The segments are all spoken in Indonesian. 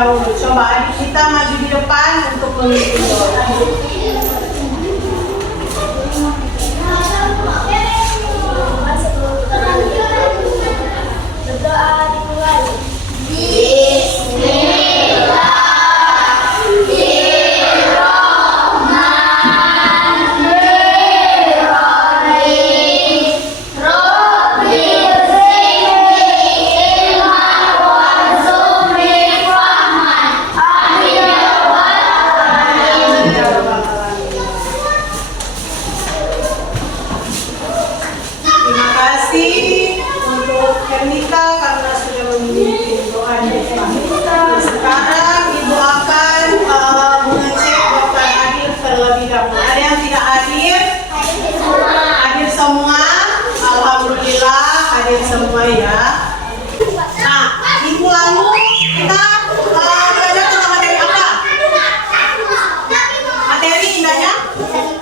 dahulu. Coba adik kita maju di depan untuk memimpin doa. Berdoa dimulai. Terima kasih untuk Hernita karena sudah memimpin doa di depan. Sekarang Ibu akan mengecek Dr. Adil terlebih dahulu. Ada yang tidak hadir? Hadir semua? Alhamdulillah hadir semua ya. Nah, Ibu lalu kita belajar tentang materi apa? Materi indahnya?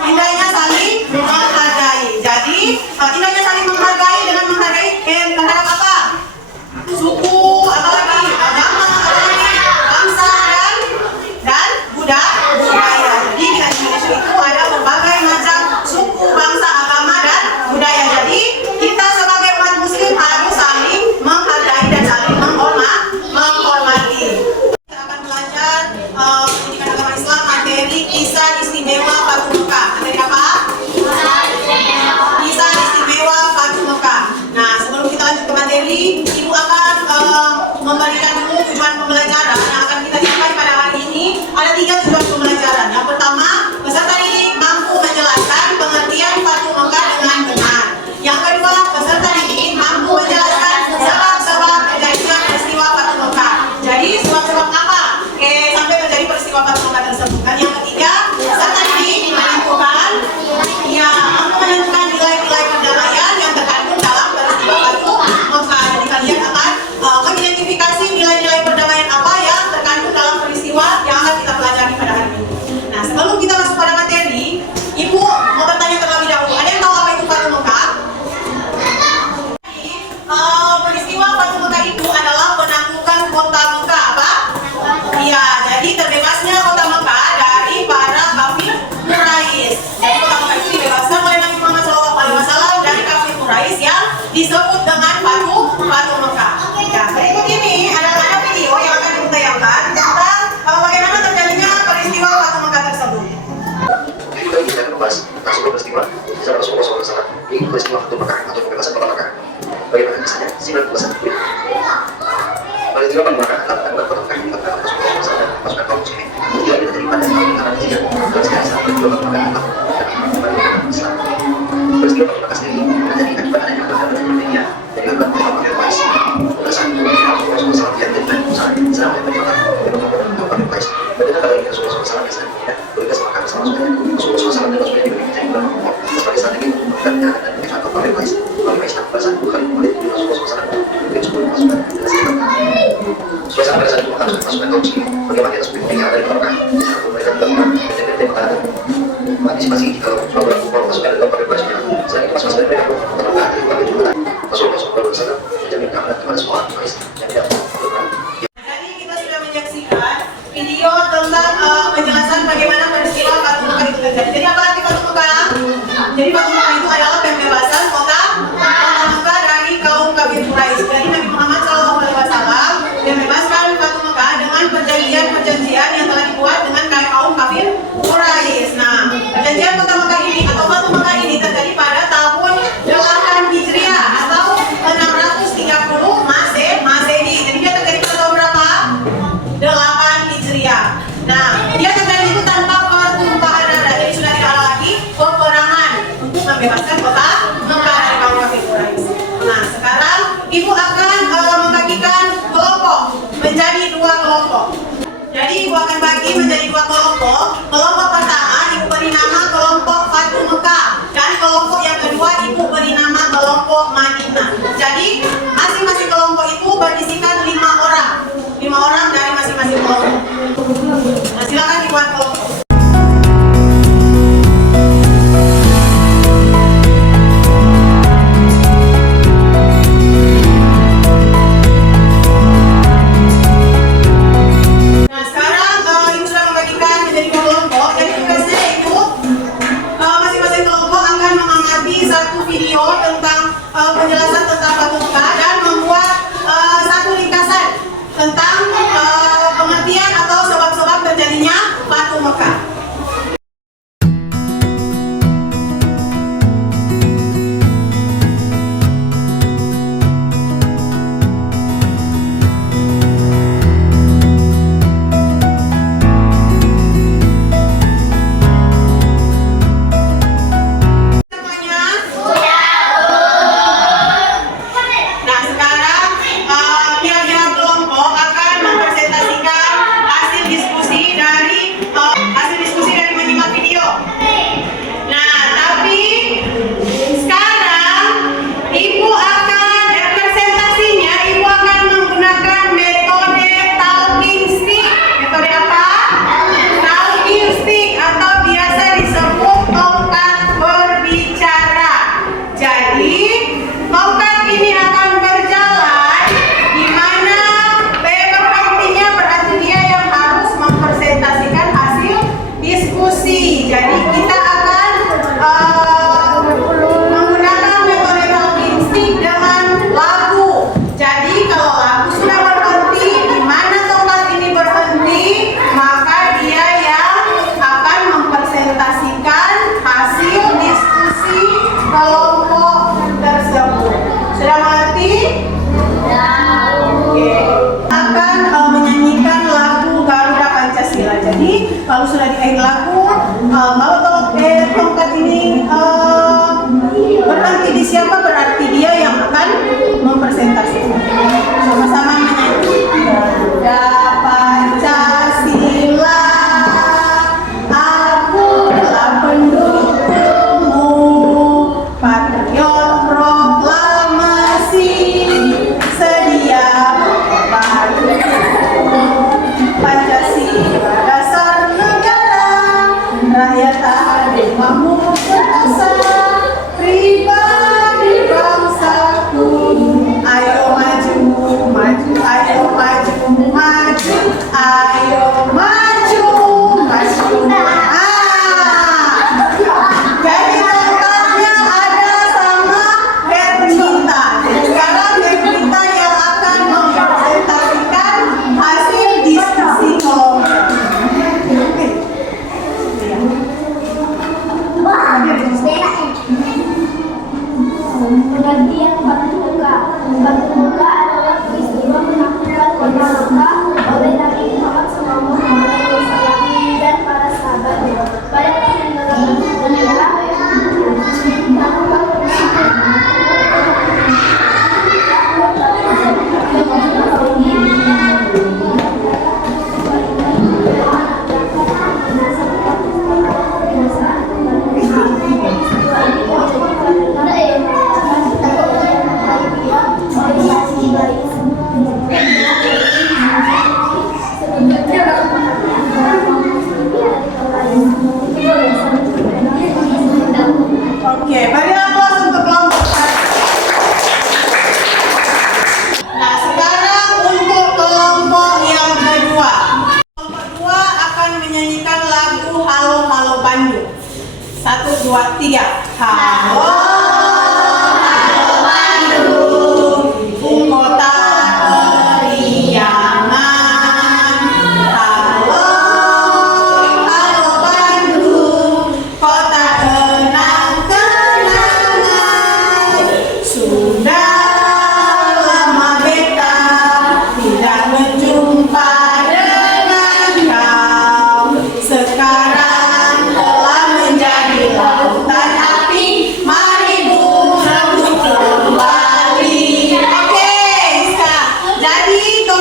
Indahnya saling menghargai. Jadi, indahnya saling menghargai dengan menghargai terhadap apa? Suku, apa lagi? Agama, apa lagi? Bangsa dan budaya. Jadi di Indonesia itu ada berbagai macam suku, bangsa, agama, dan budaya. Jadi kita sebagai umat muslim harus saling menghargai dan saling menghormati. Kita akan belajar pendidikan agama Islam materi kisah istimewa Fatu Mekah. Materi apa? Kisah istimewa Fatu Mekah. Nah, sebelum kita lanjut ke materi, Ibu akan memberikan dulu tujuan pembelajaran yang akan kita capai pada hari ini. Ada 3 tujuan pembelajaran. Yang pertama, peserta didik mampu menjelaskan pengertian Fatu Mekah dengan benar. Yang kedua, peserta didik mampu menjelaskan sebab-sebab terjadinya peristiwa Fatu Mekah. Jadi, sebab-sebab apa sampai terjadi peristiwa Fatu Mekah tersebut. Dan yang ketiga, peserta didik mampu menentukan nilai-nilai perdamaian yang terkandung dalam peristiwa Fatu Mekah. Jadi kalian akan mengidentifikasi nilai-nilai perdamaian apa yang terkandung dalam peristiwa yang akan kita pelajari pada hari ini. Nah, sebelum kita masuk pada materi, Ibu mau bertanya terlebih dahulu. Ada yang tahu apa itu Fatu Mekah? Peristiwa Fatu Mekah itu adalah penaklukan kota Mekah. Apa? Iya, jadi terbebasnya kota Mekah dari para kafir Quraisy. Jadi kota Mekah itu dibebaskan oleh Nabi Muhammad SAW dari kafir Quraisy yang disebut dengan Fatu Mekah. Ya, berikut ini ada video yang akan ditayangkan tentang bagaimana terjadinya peristiwa Fatu Mekah tersebut. Jadi kita membahas langsung ke peristiwa secara Rasulullah SAW, yaitu peristiwa Fatu Mekah atau pembebasan kota Mekah. Bagaimana kisahnya? 9 belas April. Peristiwa Fatu Mekah adalah tanggal kota Mekah yang pertama Rasulullah SAW dan pasukan kaum muslimin. Dia diterima pada karena dia dan sekarang saat peristiwa Fatu Mekah dan kembali ke Islam. Peristiwa Fatu Mekah sendiri terjadi akibat adanya perdagangan dunia dari beberapa kafir Quraisy. Pada saat itu Rasulullah SAW diantar dan Musa sedang memperjuangkan dan membangun kafir Quraisy. Pada kali ini Rasulullah SAW yang sedang bertugas melakukan bersama saudara. Rasulullah SAW dan Rasulullah diberi menjadi bulan pokok sebagai strategi dan menjadikan kafir Quraisy. Kafir Islam pada saat itu kali mulai Rasulullah SAW mungkin 10 pasukan dan sekitar. Suasana pada saat itu akan pasukan kaum muslimin bagaimana kita sebagai peninggalan dari Mekah di saat mereka melakukan penjagaan makanan. Antisipasi kalau beberapa pasukan dalam kafir Quraisy selain itu pasukan mereka melakukan dari jumlah Rasulullah SAW menjamin keamanan kepada semua orang Quraisy yang tidak melakukan. Jadi kita sudah menyaksikan video tentang penjelasan bagaimana peristiwa Fatu Mekah itu terjadi. Jadi apa arti Fatu Mekah? Jadi Fatu Mekah itu adalah pembebasan kota Mekah dari kaum kafir Quraisy. Jadi Nabi Muhammad SAW membebaskan Fatu Mekah dengan perjanjian yang telah dibuat dengan kaum kafir Quraisy. Nah, perjanjian kota Mekah ini atau Fatu Mekah ini terjadi pada tahun 8 Hijriah atau 630 Masehi. Jadi dia terjadi pada tahun berapa? 8 Hijriah. Nah, dia terjadi itu tanpa pertumpahan darah. Jadi sudah tidak ada lagi peperangan untuk membebaskan kota Mekah dari kaum kafir Quraisy. Nah, sekarang Ibu akan membagikan kelompok menjadi 2 kelompok. Jadi Ibu akan bagi menjadi 2 kelompok. Kelompok pertama Ibu beri nama kelompok Fatu Mekah dan kelompok yang kedua Ibu beri nama kelompok Madinah. Jadi masing-masing kelompok itu berisikan 5 orang. 5 orang dari masing-masing kelompok. Nah, silakan dibuat kelompok.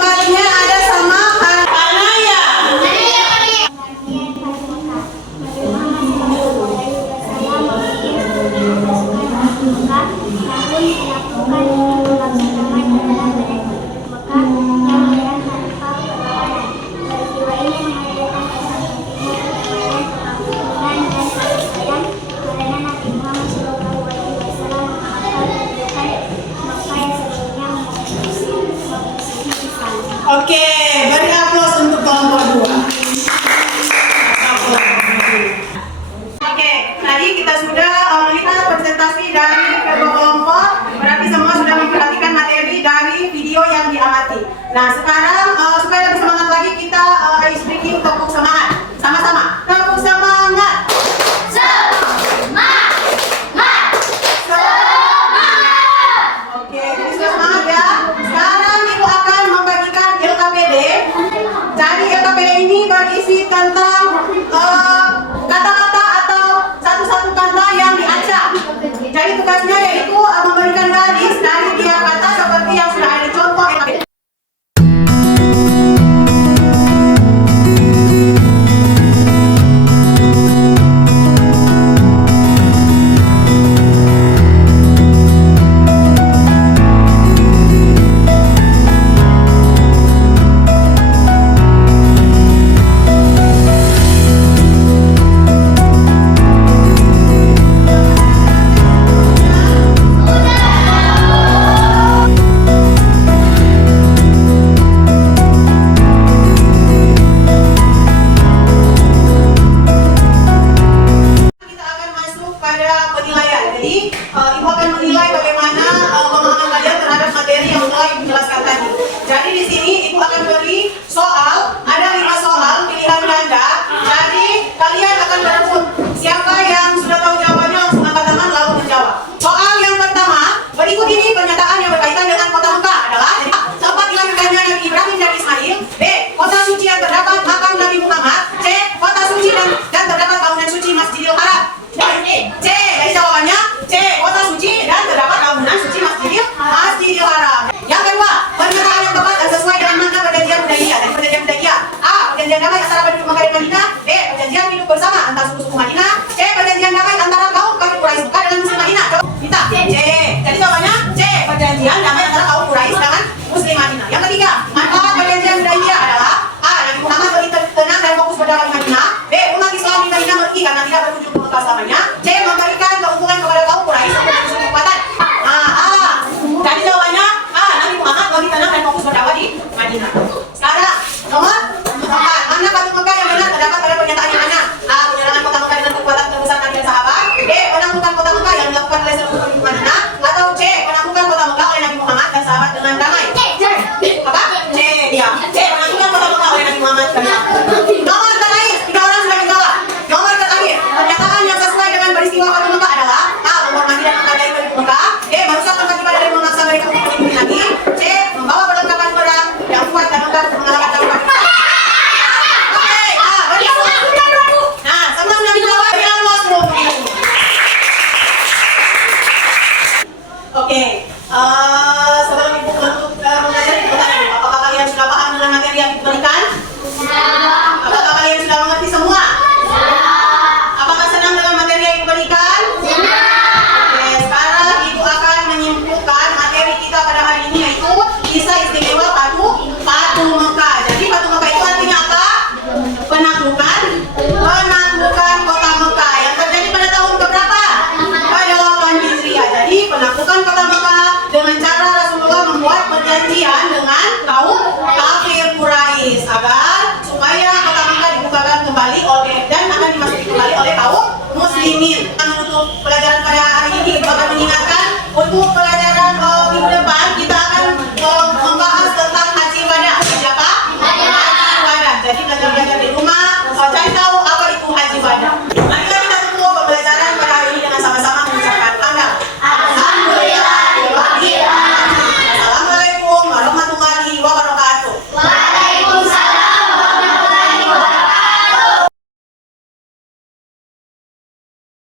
kembalinya ada sama Anaya. Oke, beri aplaus untuk kelompok 2. Oke, tadi kita sudah melihat presentasi dari kedua kelompok. Berarti semua sudah memperhatikan materi dari video yang diamati. Nah, sekarang supaya lebih semangat lagi kita ice breaking tepuk semangat. Sama-sama, tepuk semangat. Oke, jadi sudah semangat ya. Sekarang Ibu akan membagikan LKPD. Jadi LKPD ini berisi tentang kata-kata atau satu-satu kata yang diacak. Jadi tugasnya yaitu memberikan garis dari tiap kata seperti yang sudah ada contoh LKPD. Kita akan masuk pada penilaian. Jadi, Ibu akan menilai bagaimana pemahaman kalian terhadap materi yang telah Ibu jelaskan tadi. Jadi di sini Ibu akan beri soal, ada 5 soal pilihan ganda. Jadi kalian akan berebut. Siapa yang sudah tahu jawabannya langsung angkat tangan lalu menjawab. Soal yang pertama, berikut ini pernyataan yang berkaitan dengan kota Mekah adalah tempat dilahirkannya Nabi Ibrahim dan Ismail. B. Kota suci yang terdapat makam Nabi Muhammad. C. Kota suci dan terdapat bangunan suci Masjidil Haram. C. Jadi jawabannya C. Kota suci dan terdapat bangunan suci Masjidil Haram. Yang kedua, pernyataan yang tepat dan sesuai dengan makna perjanjian Hudaybiyah. Dan perjanjian Hudaybiyah: A. Perjanjian damai antara penduduk Mekah dan Madinah. B. Perjanjian hidup bersama antara suku-suku Madinah. C. Perjanjian damai antara kaum kafir Quraisy Mekah dengan Muslim Madinah. Coba kita C. Jadi jawabannya C. Perjanjian damai antara kaum Quraisy dengan Muslim Madinah. Yang ketiga, manfaat perjanjian Hudaybiyah adalah A. Nabi Muhammad lebih tenang dan fokus berdakwah di Madinah. B. Umat Islam di Madinah merugi karena tidak berkunjung ke Mekah selamanya. C. Memberikan keuntungan kepada kaum Quraisy untuk menyusun kekuatan. Jadi jawabannya A. Nabi Muhammad lebih tenang dan fokus berdakwah di Madinah. Sekarang nomor 4, mana kata Mekah yang benar terdapat pada pernyataan yang mana? A. Penyerangan kota Mekah dengan kekuatan terbesar Nabi dan sahabat. B. Penaklukan kota Mekah yang dilakukan oleh seluruh penduduk Madinah. Atau C. Penaklukan kota Mekah oleh Nabi Muhammad dan sahabat dengan damai. Apa? C. Ya. C. Penaklukan kota Mekah oleh Nabi Muhammad dan sahabat. Nomor terakhir, 3 orang sudah menjawab. Nomor terakhir, pernyataan yang sesuai dengan peristiwa Fatu Mekah adalah A. Menghormati dan menghargai penduduk Mekah. B. Merusak tempat ibadah dan memaksa mereka untuk mengikuti Nabi. C. Membawa perlengkapan perang yang kuat dan lengkap untuk mengalahkan kaum kafir. Oke, nah, semua sudah menjawab. Beri aplaus dulu. Oke, sebelum Ibu menutup mengajar, Ibu tanya dulu, apakah kalian sudah paham dengan materi yang diberikan? Apakah kalian sudah mengerti semua? Apakah senang dengan materi yang diberikan? Oke, sekarang Ibu akan menyimpulkan materi kita pada hari ini, yaitu kisah istimewa Fatu Mekah. Jadi Fatu Mekah itu artinya apa? Penaklukan kota Mekah yang terjadi pada tahun keberapa? Pada 8 Hijriah. Jadi penaklukan kota Mekah dengan cara Rasulullah membuat perjanjian dengan kaum kafir Quraisy agar supaya kota Mekah dibukakan kembali dan akan dimasuki kembali oleh kaum muslimin. Menutup pelajaran pada hari ini, Ibu akan mengingatkan untuk